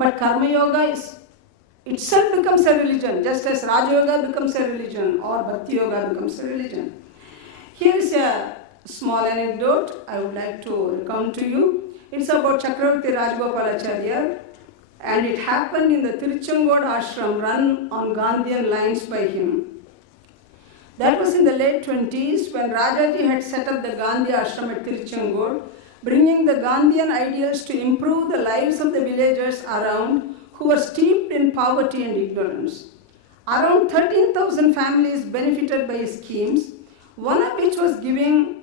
But Karma Yoga itself becomes a religion, just as Raja Yoga becomes a religion or Bhakti Yoga becomes a religion. Here is a small anecdote I would like to recount to you. It's about Chakravarti Rajagopalacharya, and it happened in the Tiruchangod ashram run on Gandhian lines by him. That was in the late 20s when Rajaji had set up the Gandhi ashram at Tiruchangod, bringing the Gandhian ideals to improve the lives of the villagers around who were steeped in poverty and ignorance. Around 13,000 families benefited by his schemes, one of which was giving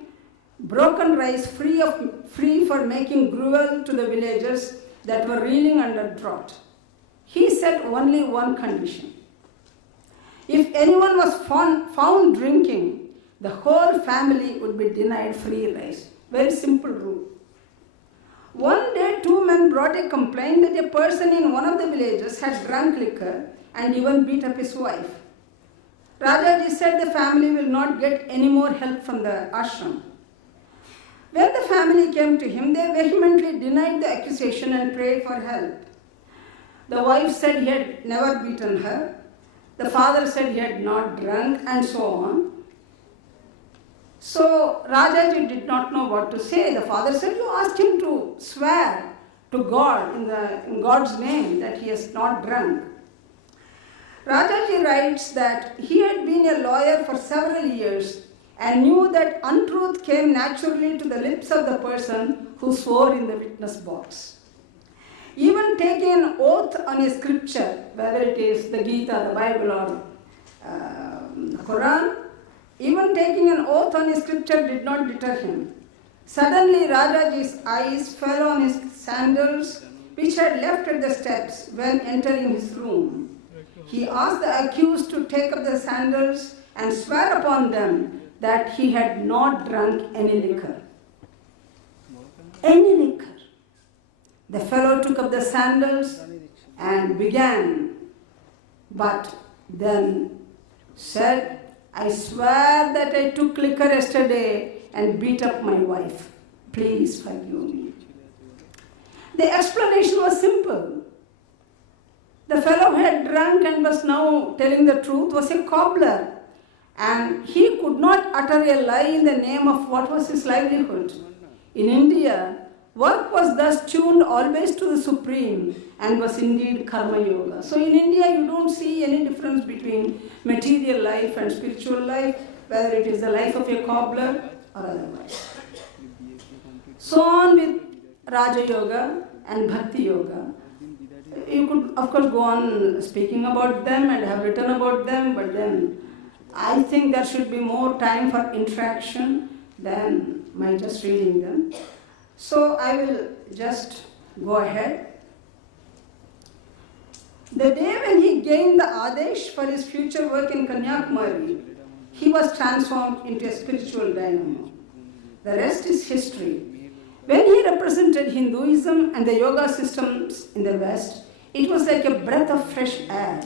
broken rice free for making gruel to the villagers that were reeling under drought. He set only one condition. If anyone was found drinking, the whole family would be denied free rice. Very simple rule. One day, two men brought a complaint that a person in one of the villages had drunk liquor and even beat up his wife. Rajaji said the family will not get any more help from the ashram. When the family came to him, they vehemently denied the accusation and prayed for help. The wife said he had never beaten her. The father said he had not drunk, and so on. So Rajaji did not know what to say. The father said, you asked him to swear to God in God's name that he has not drunk. Rajaji writes that he had been a lawyer for several years and knew that untruth came naturally to the lips of the person who swore in the witness box. Even taking an oath on a scripture, whether it is the Gita, the Bible, or the Quran, even taking an oath on a scripture did not deter him. Suddenly Rajaji's eyes fell on his sandals, which had left at the steps when entering his room. He asked the accused to take up the sandals and swear upon them that he had not drunk any liquor. Any liquor. The fellow took up the sandals and began, but then said, I swear that I took liquor yesterday and beat up my wife. Please forgive me. The explanation was simple. The fellow who had drunk and was now telling the truth was a cobbler, and he could not utter a lie in the name of what was his livelihood. In India, work was thus tuned always to the Supreme and was indeed Karma Yoga. So in India, you don't see any difference between material life and spiritual life, whether it is the life of a cobbler or otherwise. So on with Raja Yoga and Bhakti Yoga. You could, of course, go on speaking about them and have written about them, but then I think there should be more time for interaction than my just reading them. So I will just go ahead. The day when he gained the Adesh for his future work in Kanyakumari, he was transformed into a spiritual dynamo. The rest is history. When he represented Hinduism and the yoga systems in the West, it was like a breath of fresh air.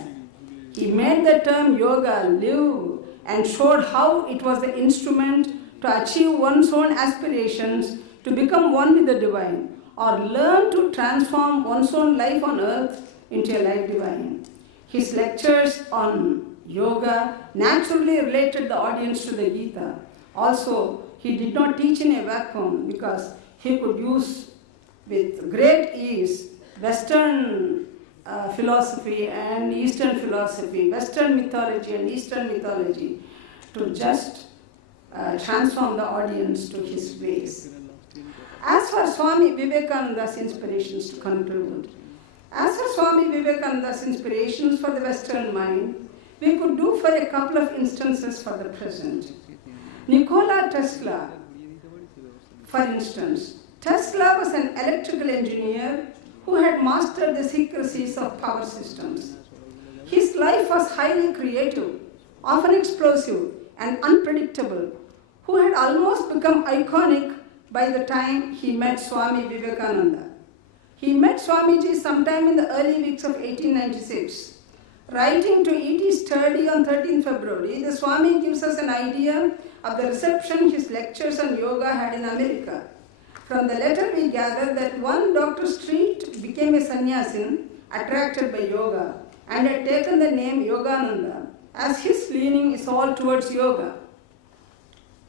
He made the term yoga live and showed how it was the instrument to achieve one's own aspirations to become one with the divine, or learn to transform one's own life on earth into a life divine. His lectures on yoga naturally related the audience to the Gita. Also, he did not teach in a vacuum because he could use with great ease Western philosophy and Eastern philosophy, Western mythology and Eastern mythology to just transform the audience to his ways. As for Swami Vivekananda's inspirations, to conclude, as for Swami Vivekananda's inspirations for the Western mind, we could do for a couple of instances for the present. Nikola Tesla, for instance, Tesla was an electrical engineer who had mastered the secrecies of power systems. His life was highly creative, often explosive and unpredictable, who had almost become iconic by the time he met Swami Vivekananda. He met Swamiji sometime in the early weeks of 1896. Writing to E.T. Sturdy on 13 February, the Swami gives us an idea of the reception his lectures on yoga had in America. From the letter we gather that one Dr. Street became a sannyasin attracted by yoga and had taken the name Yogananda, as his leaning is all towards yoga.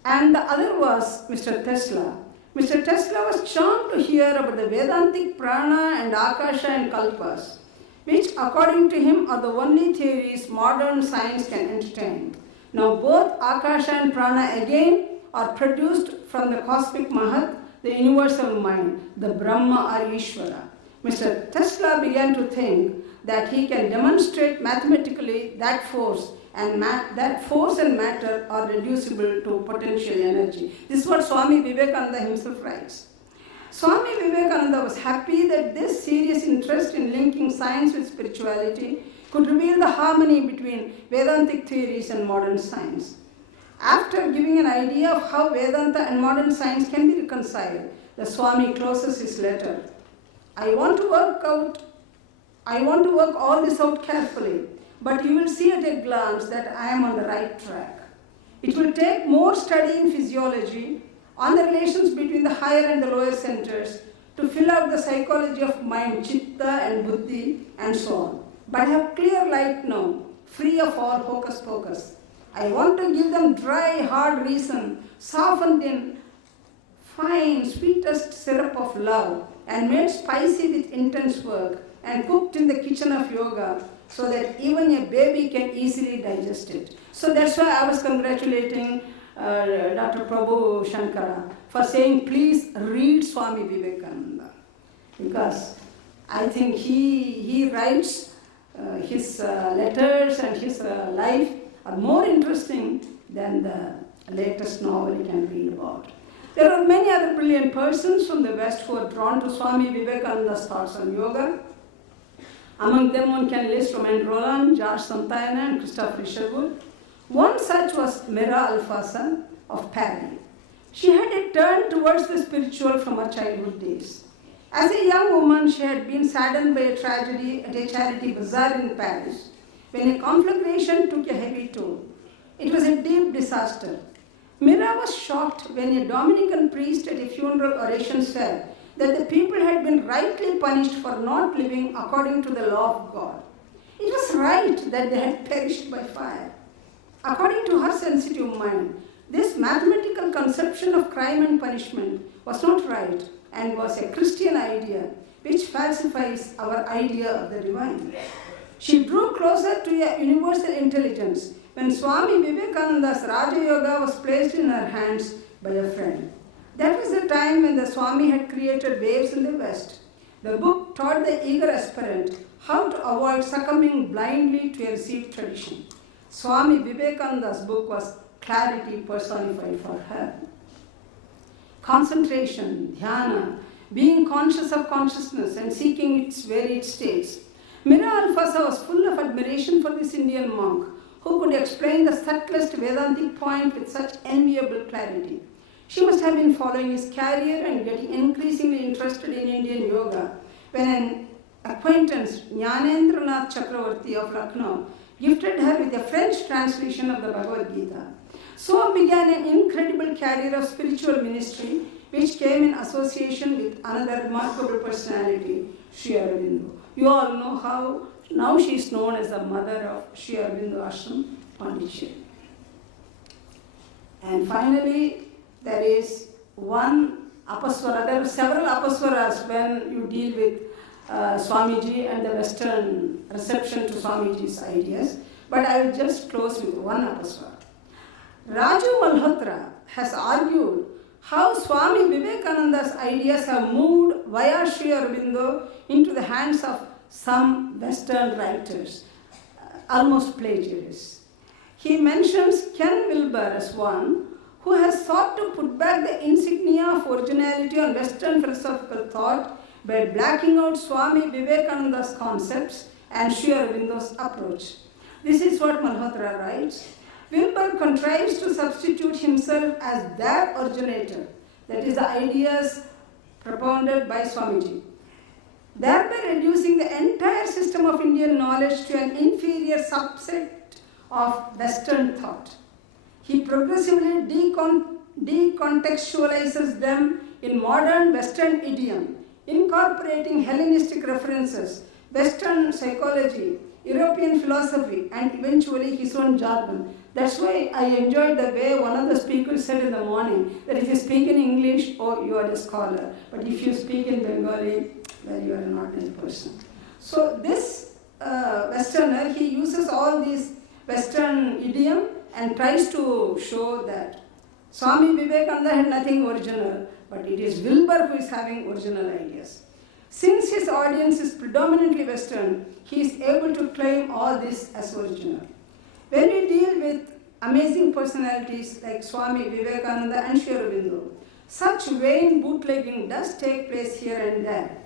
And the other was Mr. Tesla. Mr. Tesla was charmed to hear about the Vedantic prana and Akasha and Kalpas, which according to him are the only theories modern science can entertain. Now both Akasha and prana again are produced from the cosmic Mahat, the universal mind, the Brahma or Ishvara. Mr. Tesla began to think that he can demonstrate mathematically that force and matter are reducible to potential energy. This is what Swami Vivekananda himself writes. Swami Vivekananda was happy that this serious interest in linking science with spirituality could reveal the harmony between Vedantic theories and modern science. After giving an idea of how Vedanta and modern science can be reconciled, the Swami closes his letter. I want to work all this out carefully, but you will see at a glance that I am on the right track. It will take more study in physiology on the relations between the higher and the lower centers to fill out the psychology of mind, chitta and buddhi and so on. But I have clear light now, free of all hocus pocus. I want to give them dry, hard reason, softened in fine, sweetest syrup of love and made spicy with intense work and cooked in the kitchen of yoga so that even a baby can easily digest it. So that's why I was congratulating Dr. Prabhu Shankara for saying, please read Swami Vivekananda, because I think he writes his letters and his life are more interesting than the latest novel you can read about. There are many other brilliant persons from the West who are drawn to Swami Vivekananda's thoughts on yoga. Among them one can list Romain Rolland, George Santayana and Christophe Richelieu. One such was Mira Alfasa of Paris. She had a turn towards the spiritual from her childhood days. As a young woman, she had been saddened by a tragedy at a charity bazaar in Paris when a conflagration took a heavy toll. It was a deep disaster. Mira was shocked when a Dominican priest at a funeral oration said that the people had been rightly punished for not living according to the law of God. It was right that they had perished by fire. According to her sensitive mind, this mathematical conception of crime and punishment was not right and was a Christian idea which falsifies our idea of the divine. She drew closer to a universal intelligence when Swami Vivekananda's Raja Yoga was placed in her hands by a friend. That was the time when the Swami had created waves in the West. The book taught the eager aspirant how to avoid succumbing blindly to a received tradition. Swami Vivekananda's book was clarity personified for her. Concentration, dhyana, being conscious of consciousness and seeking its varied states. Mira Alfasa was full of admiration for this Indian monk who could explain the subtlest Vedantic point with such enviable clarity. She must have been following his career and getting increasingly interested in Indian yoga when an acquaintance, Jnanendranath Chakravarti of Lucknow, gifted her with a French translation of the Bhagavad Gita. So began an incredible career of spiritual ministry, which came in association with another remarkable personality, Sri Aurobindo. You all know how now she is known as the mother of Sri Aurobindo Ashram, Pondicherry. And finally, there is one apaswara. There are several apaswaras when you deal with Swamiji and the Western reception to Swamiji's ideas, but I will just close with one apaswara. Raju Malhotra has argued how Swami Vivekananda's ideas have moved via Sri Aurobindo into the hands of some Western writers, almost plagiarists. He mentions Ken Wilber as one who has sought to put back the insignia of originality on Western philosophical thought by blacking out Swami Vivekananda's concepts and Sri Aurobindo's approach. This is what Malhotra writes. Wilber contrives to substitute himself as their originator, that is the ideas propounded by Swamiji, thereby reducing the entire system of Indian knowledge to an inferior subset of Western thought. He progressively decontextualizes them in modern Western idiom, incorporating Hellenistic references Western psychology, European philosophy, and eventually his own jargon. That's why I enjoyed the way one of the speakers said in the morning that if you speak in English, oh, you are a scholar. But if you speak in Bengali, well, you are an ordinary person. So this Westerner, he uses all these Western idiom and tries to show that Swami Vivekananda had nothing original, but it is Wilbur who is having original ideas. Since his audience is predominantly Western, he is able to claim all this as original. When we deal with amazing personalities like Swami Vivekananda and Sri Aurobindo, such vain bootlegging does take place here and there.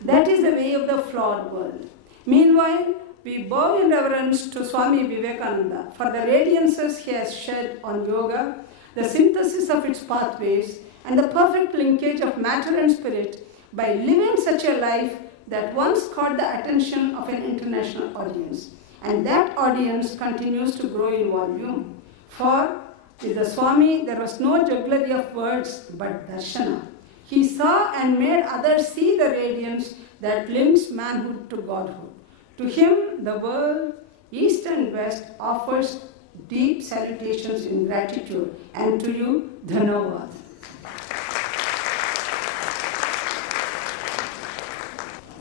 That is the way of the flawed world. Meanwhile, we bow in reverence to Swami Vivekananda for the radiances he has shed on yoga, the synthesis of its pathways, and the perfect linkage of matter and spirit by living such a life that once caught the attention of an international audience. And that audience continues to grow in volume. For with the Swami, there was no jugglery of words but darshana. He saw and made others see the radiance that links manhood to godhood. To him, the world, east and west, offers deep salutations in gratitude. And to you, dhanavad.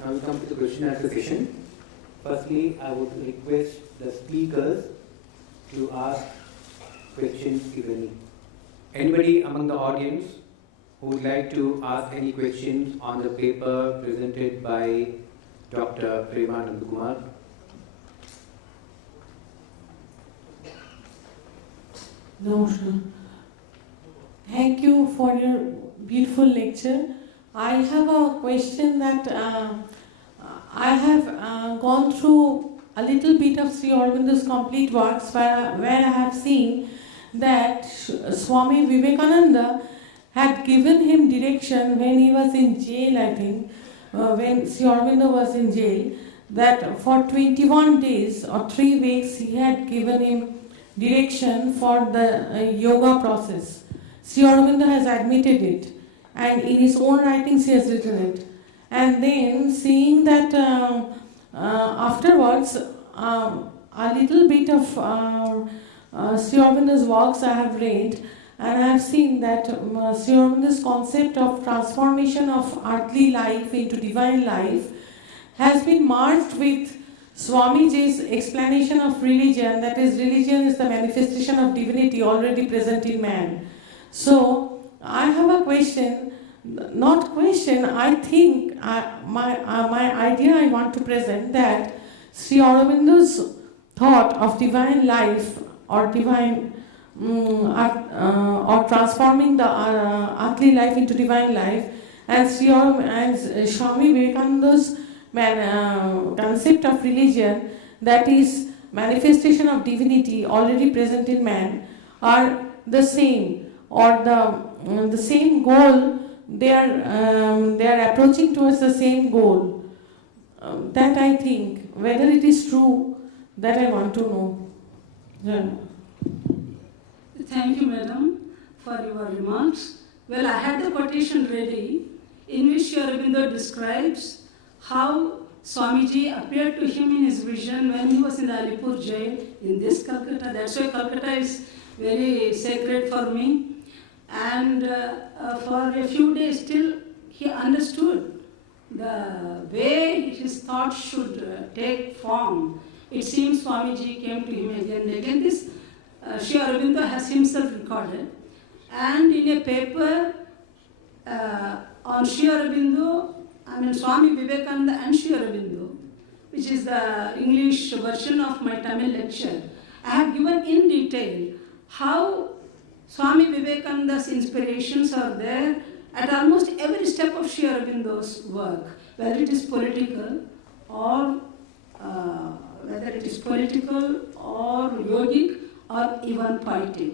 Now we come to the question and answer session. Firstly, I would request the speakers to ask questions if any. Anybody among the audience who would like to ask any questions on the paper presented by Dr. Premanand Kumar? Namaskar. Thank you for your beautiful lecture. I have a question that I have gone through a little bit of Sri Aurobindo's complete works where I have seen that Swami Vivekananda had given him direction when he was in jail, I think, when Sri Aurobindo was in jail, that for 21 days or 3 weeks he had given him direction for the yoga process. Sri Aurobindo has admitted it, and in his own writings he has written it. And then seeing that afterwards, a little bit of Sri Aurobindo's works I have read, and I have seen that Sri Aurobindo's concept of transformation of earthly life into divine life has been merged with Swamiji's explanation of religion, that is, religion is the manifestation of divinity already present in man. So, I have a question, not question, I think my idea I want to present that Sri Aurobindo's thought of divine life or divine or transforming the earthly life into divine life, and Swami Vivekananda's concept of religion, that is manifestation of divinity already present in man, are the same, or the same goal. They are approaching towards the same goal. That I think, whether it is true, that I want to know. Yeah. Thank you, madam, for your remarks. Well, I had the quotation ready in which Sri Aurobindo describes how Swamiji appeared to him in his vision when he was in the Alipur jail in this Calcutta. That's why Calcutta is very sacred for me. And for a few days till he understood the way his thoughts should take form. It seems Swamiji came to him again and again. This Sri Aurobindo has himself recorded. And in a paper on Sri Aurobindo, Swami Vivekananda and Sri Aurobindo, which is the English version of my Tamil lecture, I have given in detail how Swami Vivekananda's inspirations are there at almost every step of Sri Aurobindo's work, whether it is political or yogic or even poetic.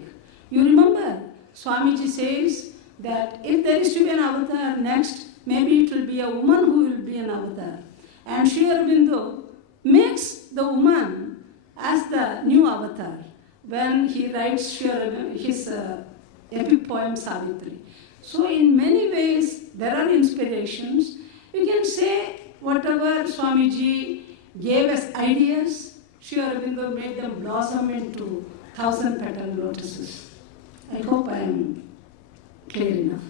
You remember, Swamiji says that if there is to be an avatar next, maybe it will be a woman who will be an avatar. And Sri Aurobindo makes the woman as the new avatar when he writes his epic poem Savitri. So in many ways, there are inspirations. You can say whatever Swamiji gave us ideas, Sri Aurobindo made them blossom into 1,000 petal lotuses. I hope I am clear enough.